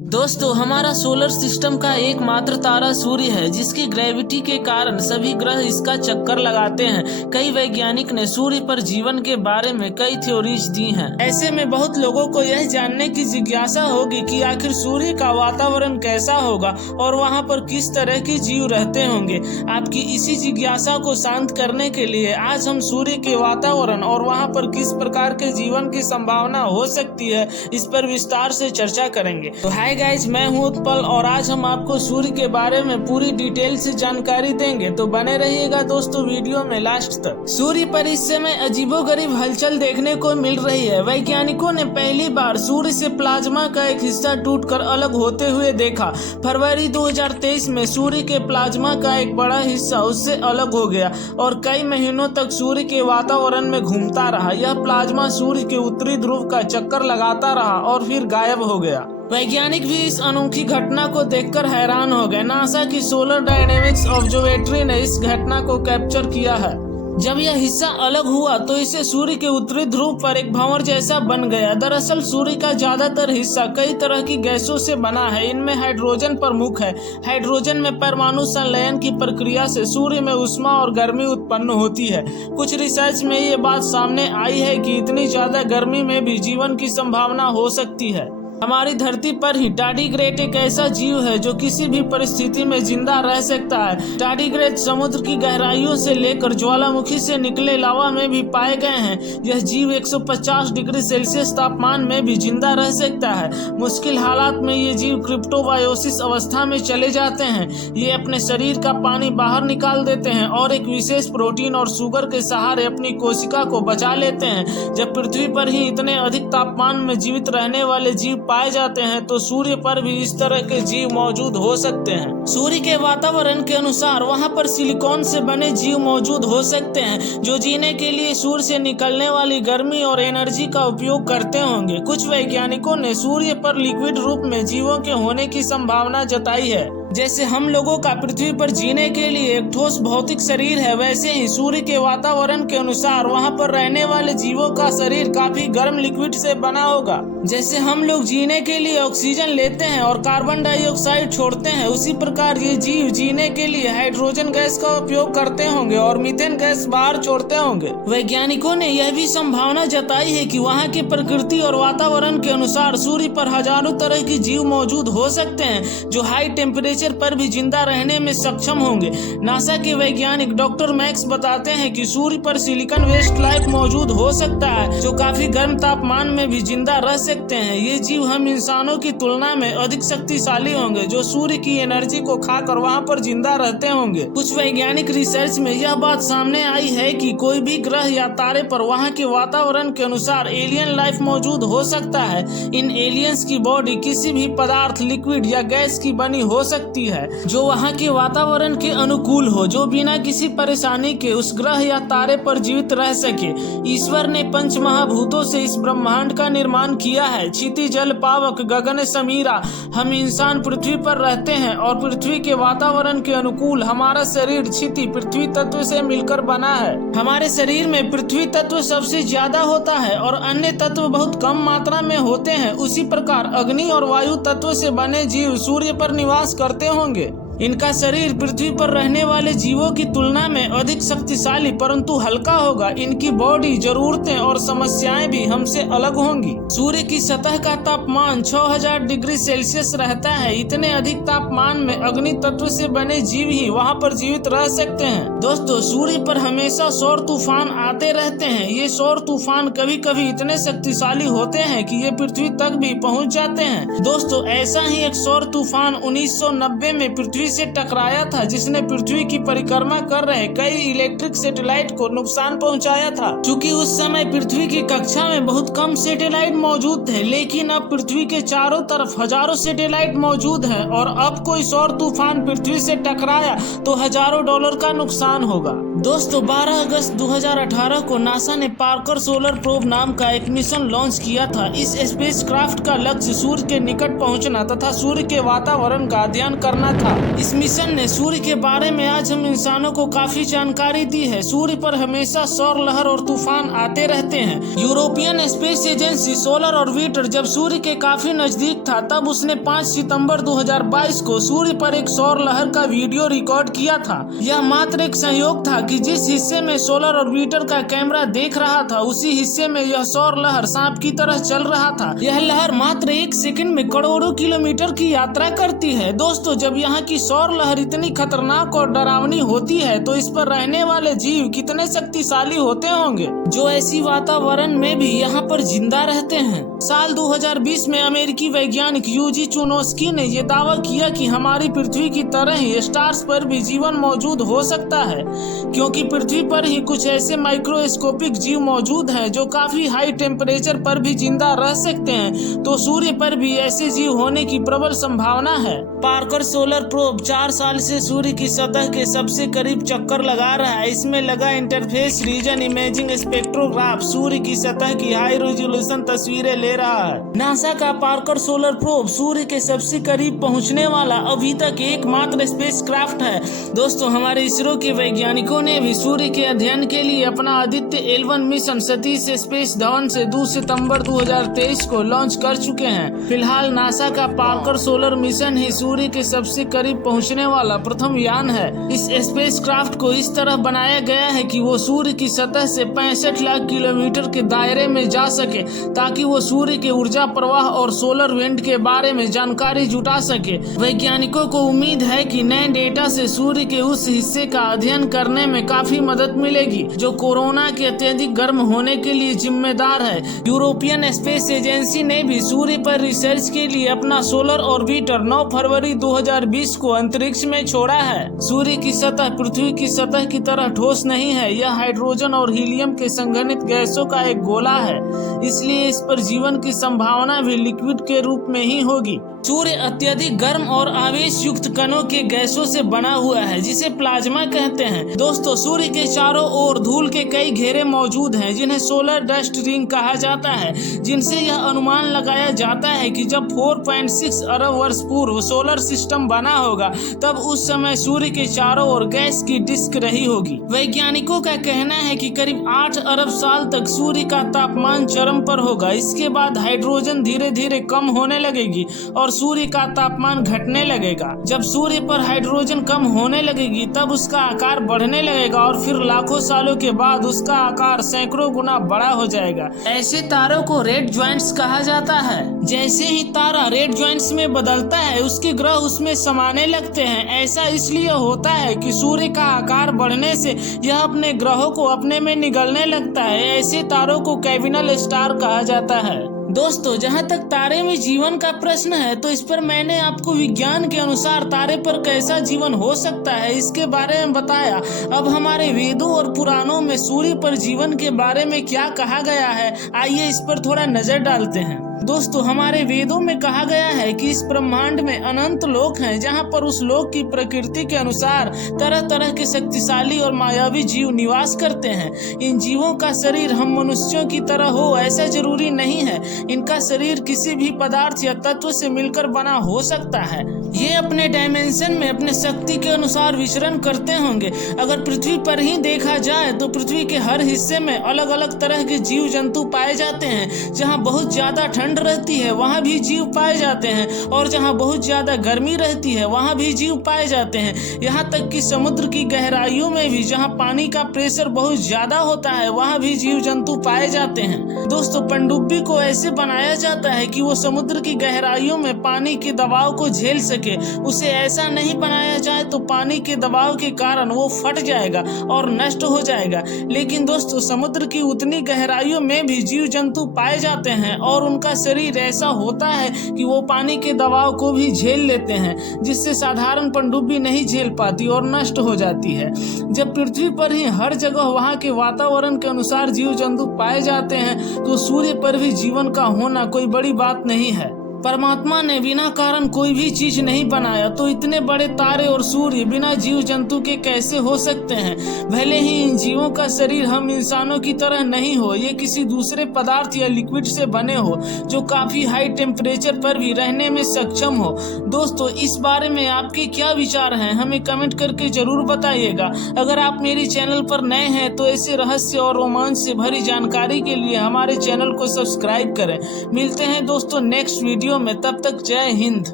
दोस्तों, हमारा solar system का एकमात्र तारा सूर्य है, जिसकी ग्रेविटी के कारण सभी ग्रह इसका चक्कर लगाते हैं। कई वैज्ञानिक ने सूर्य पर जीवन के बारे में कई थ्योरीज दी हैं। ऐसे में बहुत लोगों को यह जानने की जिज्ञासा होगी कि आखिर सूर्य का वातावरण कैसा होगा और वहां पर किस तरह के जीव रहते होंगे। आपकी इसी जिज्ञासा को शांत करने के लिए आज हम सूर्य के वातावरण और वहां पर किस प्रकार के जीवन की संभावना हो सकती है, इस पर विस्तार से चर्चा करेंगे। तो हाय गाइज, मैं हूं उत्पल और आज हम आपको सूर्य के बारे में पूरी डिटेल से जानकारी देंगे, तो बने रहिएगा दोस्तों वीडियो में लास्ट तक। सूर्य पर इस समय अजीबोगरीब हलचल देखने को मिल रही है। वैज्ञानिकों ने पहली बार सूर्य से प्लाज्मा का एक हिस्सा टूटकर अलग होते हुए देखा। फरवरी 2023 में सूर्य के प्लाज्मा का एक बड़ा हिस्सा उससे अलग हो गया और कई महीनों तक सूर्य के वातावरण में घूमता रहा। यह प्लाज्मा सूर्य के उत्तरी ध्रुव का चक्कर लगाता रहा और फिर गायब हो गया। वैज्ञानिक भी इस अनोखी घटना को देखकर हैरान हो गए। नासा की सोलर डायनेमिक्स ऑब्जर्वेटरी ने इस घटना को कैप्चर किया है। जब यह हिस्सा अलग हुआ तो इसे सूर्य के उत्तरी ध्रुव पर एक भंवर जैसा बन गया। दरअसल सूर्य का ज्यादातर हिस्सा कई तरह की गैसों से बना है। इनमें हाइड्रोजन प्रमुख है। हाइड्रोजन में परमाणु संलयन की प्रक्रिया से सूर्य में ऊष्मा और गर्मी उत्पन्न होती है। कुछ रिसर्च में ये बात सामने आई है कि इतनी ज्यादा गर्मी में भी जीवन की संभावना हो सकती है। हमारी धरती पर ही टार्डिग्रेड एक ऐसा जीव है जो किसी भी परिस्थिति में जिंदा रह सकता है। टार्डिग्रेड समुद्र की गहराइयों से लेकर ज्वालामुखी से निकले लावा में भी पाए गए हैं। यह जीव 150 डिग्री सेल्सियस तापमान में भी जिंदा रह सकता है। मुश्किल हालात में ये जीव क्रिप्टोबायोसिस अवस्था में चले जाते हैं। ये अपने शरीर का पानी बाहर निकाल देते हैं और एक विशेष प्रोटीन और शुगर के सहारे अपनी कोशिका को बचा लेते हैं। जब पृथ्वी पर ही इतने अधिक तापमान में जीवित रहने वाले जीव पाए जाते हैं तो सूर्य पर भी इस तरह के जीव मौजूद हो सकते हैं। सूर्य के वातावरण के अनुसार वहां पर सिलिकॉन से बने जीव मौजूद हो सकते हैं, जो जीने के लिए सूर्य से निकलने वाली गर्मी और एनर्जी का उपयोग करते होंगे। कुछ वैज्ञानिकों ने सूर्य पर लिक्विड रूप में जीवों के होने की संभावना जताई है। जैसे हम लोगों का पृथ्वी पर जीने के लिए एक ठोस भौतिक शरीर है, वैसे ही सूर्य के वातावरण के अनुसार वहां पर रहने वाले जीवों का शरीर काफी गर्म लिक्विड से बना होगा। जैसे हम लोग जीने के लिए ऑक्सीजन लेते हैं और कार्बन डाइऑक्साइड छोड़ते हैं, उसी प्रकार ये जीव जीने के लिए हाइड्रोजन गैस का उपयोग करते होंगे और मीथेन गैस बाहर छोड़ते होंगे। वैज्ञानिकों ने यह भी संभावना जताई है कि वहाँ की प्रकृति और वातावरण के अनुसार सूर्य पर हजारों तरह की जीव मौजूद हो सकते हैं, जो हाई टेम्परेचर पर भी जिंदा रहने में सक्षम होंगे। नासा के वैज्ञानिक डॉक्टर मैक्स बताते हैं कि सूर्य पर सिलिकॉन वेस्ट लाइफ मौजूद हो सकता है, जो काफी गर्म तापमान में भी जिंदा रह सकते हैं। ये जीव हम इंसानों की तुलना में अधिक शक्तिशाली होंगे, जो सूर्य की एनर्जी को खाकर वहां पर जिंदा रहते होंगे। कुछ वैज्ञानिक रिसर्च में यह बात सामने आई है कि कोई भी ग्रह या तारे पर वहां के वातावरण के अनुसार एलियन लाइफ मौजूद हो सकता है। इन एलियंस की बॉडी किसी भी पदार्थ, लिक्विड या गैस की बनी हो सकती है, जो वहां के वातावरण के अनुकूल हो, जो बिना किसी परेशानी के उस ग्रह या तारे पर जीवित रह सके। ईश्वर ने पंच महाभूतों से इस ब्रह्मांड का निर्माण किया है। क्षिति, जल, पावक, गगन, समीरा। हम इंसान पृथ्वी पर रहते हैं और पृथ्वी के वातावरण के अनुकूल हमारा शरीर क्षिति पृथ्वी तत्व से मिलकर बना है। हमारे शरीर में पृथ्वी तत्व सबसे ज्यादा होता है और अन्य तत्व बहुत कम मात्रा में होते हैं। उसी प्रकार अग्नि और वायु तत्व से बने जीव सूर्य पर निवास करते होंगे। इनका शरीर पृथ्वी पर रहने वाले जीवों की तुलना में अधिक शक्तिशाली परंतु हल्का होगा। इनकी बॉडी, जरूरतें और समस्याएं भी हमसे अलग होंगी। सूर्य की सतह का तापमान 6000 डिग्री सेल्सियस रहता है। इतने अधिक तापमान में अग्नि तत्व से बने जीव ही वहां पर जीवित रह सकते हैं। दोस्तों, सूर्य पर हमेशा सौर तूफान आते रहते हैं। ये सौर तूफान कभी कभी इतने शक्तिशाली होते हैं कि ये पृथ्वी तक भी पहुंच जाते हैं। दोस्तों, ऐसा ही एक सौर तूफान 1990 में पृथ्वी से टकराया था, जिसने पृथ्वी की परिक्रमा कर रहे कई इलेक्ट्रिक सैटेलाइट को नुकसान पहुंचाया था। क्योंकि उस समय पृथ्वी की कक्षा में बहुत कम सैटेलाइट मौजूद थे, लेकिन अब पृथ्वी के चारों तरफ हजारों सैटेलाइट मौजूद हैं और अब कोई सौर तूफान पृथ्वी से टकराया तो हजारों डॉलर का नुकसान होगा। दोस्तों, 12 अगस्त 2018 को नासा ने पार्कर सोलर प्रोब नाम का एक मिशन लॉन्च किया था। इस स्पेसक्राफ्ट का लक्ष्य सूर्य के निकट पहुंचना तथा सूर्य के वातावरण का अध्ययन करना था। इस मिशन ने सूर्य के बारे में आज हम इंसानों को काफी जानकारी दी है। सूर्य पर हमेशा सौर लहर और तूफान आते रहते हैं। European space agency solar orbiter जब सूर्य के काफी नजदीक था, तब उसने 5 सितंबर 2022 को सूर्य पर एक सौर लहर का वीडियो रिकॉर्ड किया था। यह मात्र एक संयोग था कि जिस हिस्से में सोलर ऑर्बिटर का कैमरा देख रहा था, उसी हिस्से में यह सौर लहर सांप की तरह चल रहा था। यह लहर मात्र 1 सेकंड में करोड़ों किलोमीटर की यात्रा करती है। दोस्तों, जब यहाँ की सौर लहर इतनी खतरनाक और डरावनी होती है तो इस पर रहने वाले जीव कितने शक्तिशाली होते होंगे, जो ऐसी वातावरण में भी यहाँ पर जिंदा रहते हैं। साल 2020 में अमेरिकी वैज्ञानिक यूजी चुनोस्की ने यह दावा किया कि हमारी पृथ्वी की तरह ही स्टार्स पर भी जीवन मौजूद हो सकता है, क्योंकि पृथ्वी पर ही कुछ ऐसे माइक्रोस्कोपिक जीव मौजूद हैं जो काफी हाई टेम्परेचर पर भी जिंदा रह सकते हैं, तो सूर्य पर भी ऐसे जीव होने की प्रबल संभावना है। पार्कर सोलर प्रोब 4 साल से सूर्य की सतह के सबसे करीब चक्कर लगा रहा है। इसमें लगा इंटरफेस रीजन इमेजिंग स्पेक्ट्रोग्राफ सूर्य की सतह की हाई रेजोल्यूशन तस्वीरें ले रहा है। नासा का पार्कर सोलर प्रोब सूर्य के सबसे करीब पहुंचने वाला अभी तक एकमात्र स्पेसक्राफ्ट है। दोस्तों, हमारे इसरो के वैज्ञानिकों ने भी सूर्य के अध्ययन के लिए अपना Aditya L1 mission Satish space Dhawan से 2 सितंबर 2023 को लॉन्च कर चुके हैं। फिलहाल नासा का पार्कर सोलर मिशन ही सूर्य के सबसे करीब पहुंचने वाला प्रथम यान है। इस स्पेसक्राफ्ट को इस तरह बनाया गया है कि वो सूर्य की सतह से 65 लाख किलोमीटर के दायरे में जा सके, ताकि वो सूर्य के ऊर्जा प्रवाह और सोलर विंड के बारे में जानकारी जुटा सके। वैज्ञानिकों को उम्मीद है कि नए डेटा से सूर्य के उस हिस्से का अध्ययन करने में काफी मदद मिलेगी जो कोरोना के अत्यधिक गर्म होने के लिए जिम्मेदार है। यूरोपियन स्पेस एजेंसी ने भी सूर्य पर रिसर्च के लिए अपना सोलर ऑर्बिटर 9 फरवरी 2020 को अंतरिक्ष में छोड़ा है। सूर्य की सतह पृथ्वी की सतह की तरह ठोस नहीं है, यह हाइड्रोजन और हीलियम के संघनित गैसों का एक गोला है, इसलिए इस पर जीवन की संभावना भी लिक्विड के रूप में ही होगी। सूर्य अत्यधिक गर्म और आवेश युक्त कणों के गैसों से बना हुआ है, जिसे प्लाज्मा कहते हैं। दोस्तों, सूर्य के चारों ओर धूल के कई घेरे मौजूद हैं, जिन्हें सोलर डस्ट रिंग कहा जाता है, जिनसे यह अनुमान लगाया जाता है कि जब 4.6 अरब वर्ष पूर्व सोलर सिस्टम बना होगा, तब उस समय सूर्य के चारों ओर गैस की डिस्क रही होगी। वैज्ञानिकों का कहना है कि करीब 8 अरब साल तक सूर्य का तापमान चरम पर होगा। इसके बाद हाइड्रोजन धीरे धीरे कम होने लगेगी और सूर्य का तापमान घटने लगेगा। जब सूर्य पर हाइड्रोजन कम होने लगेगी, तब उसका आकार बढ़ने लगेगा और फिर लाखों सालों के बाद उसका आकार सैकड़ों गुना बड़ा हो जाएगा। ऐसे तारों को रेड ज्वाइंट्स कहा जाता है। जैसे ही तारा रेड ज्वाइंट्स में बदलता है, उसके ग्रह उसमें समाने लगते हैं। ऐसा इसलिए होता है कि सूर्य का आकार बढ़ने से यह अपने ग्रहों को अपने में निगलने लगता है। ऐसे तारों को कैबिनल स्टार कहा जाता है। दोस्तों, जहाँ तक तारे में जीवन का प्रश्न है, तो इस पर मैंने आपको विज्ञान के अनुसार तारे पर कैसा जीवन हो सकता है इसके बारे में बताया। अब हमारे वेदों और पुराणों में सूर्य पर जीवन के बारे में क्या कहा गया है, आइए इस पर थोड़ा नजर डालते हैं। दोस्तों, हमारे वेदों में कहा गया है कि इस ब्रह्मांड में अनंत लोक हैं, जहां पर उस लोक की प्रकृति के अनुसार तरह तरह के शक्तिशाली और मायावी जीव निवास करते हैं। इन जीवों का शरीर हम मनुष्यों की तरह हो ऐसा जरूरी नहीं है। इनका शरीर किसी भी पदार्थ या तत्व से मिलकर बना हो सकता है। ये अपने डायमेंशन में अपने शक्ति के अनुसार विचरण करते होंगे। अगर पृथ्वी पर ही देखा जाए तो पृथ्वी के हर हिस्से में अलग अलग तरह के जीव जंतु पाए जाते हैं। जहाँ बहुत ज्यादा ठंड रहती है वहाँ भी जीव पाए जाते हैं, और जहाँ बहुत ज्यादा गर्मी रहती है वहाँ भी जीव पाए जाते हैं। यहाँ तक कि समुद्र की गहराइयों में भी, जहाँ पानी का प्रेशर बहुत ज्यादा होता है, वहाँ भी जीव जंतु पाए जाते हैं। दोस्तों, पनडुब्बी को ऐसे बनाया जाता है कि वो समुद्र की गहराइयों में पानी के दबाव को झेल सके। उसे ऐसा नहीं बनाया जाए तो पानी के दबाव के कारण वो फट जाएगा और नष्ट हो जाएगा। लेकिन दोस्तों, समुद्र की उतनी गहराइयों में भी जीव जंतु पाए जाते हैं और उनका शरीर ऐसा होता है कि वो पानी के दबाव को भी झेल लेते हैं, जिससे साधारण पनडुब्बी नहीं झेल पाती और नष्ट हो जाती है। जब पृथ्वी पर ही हर जगह वहाँ के वातावरण के अनुसार जीव जंतु पाए जाते हैं, तो सूर्य पर भी जीवन का होना कोई बड़ी बात नहीं है। परमात्मा ने बिना कारण कोई भी चीज नहीं बनाया, तो इतने बड़े तारे और सूर्य बिना जीव जंतु के कैसे हो सकते हैं। भले ही इन जीवों का शरीर हम इंसानों की तरह नहीं हो, ये किसी दूसरे पदार्थ या लिक्विड से बने हो जो काफी हाई टेम्परेचर पर भी रहने में सक्षम हो। दोस्तों, इस बारे में आपके क्या विचार हैं, हमें कमेंट करके जरूर बताइएगा। अगर आप मेरे चैनल पर नए हैं तो ऐसे रहस्य और रोमांच से भरी जानकारी के लिए हमारे चैनल को सब्सक्राइब करें। मिलते हैं दोस्तों नेक्स्ट वीडियो में, तब तक जय हिंद।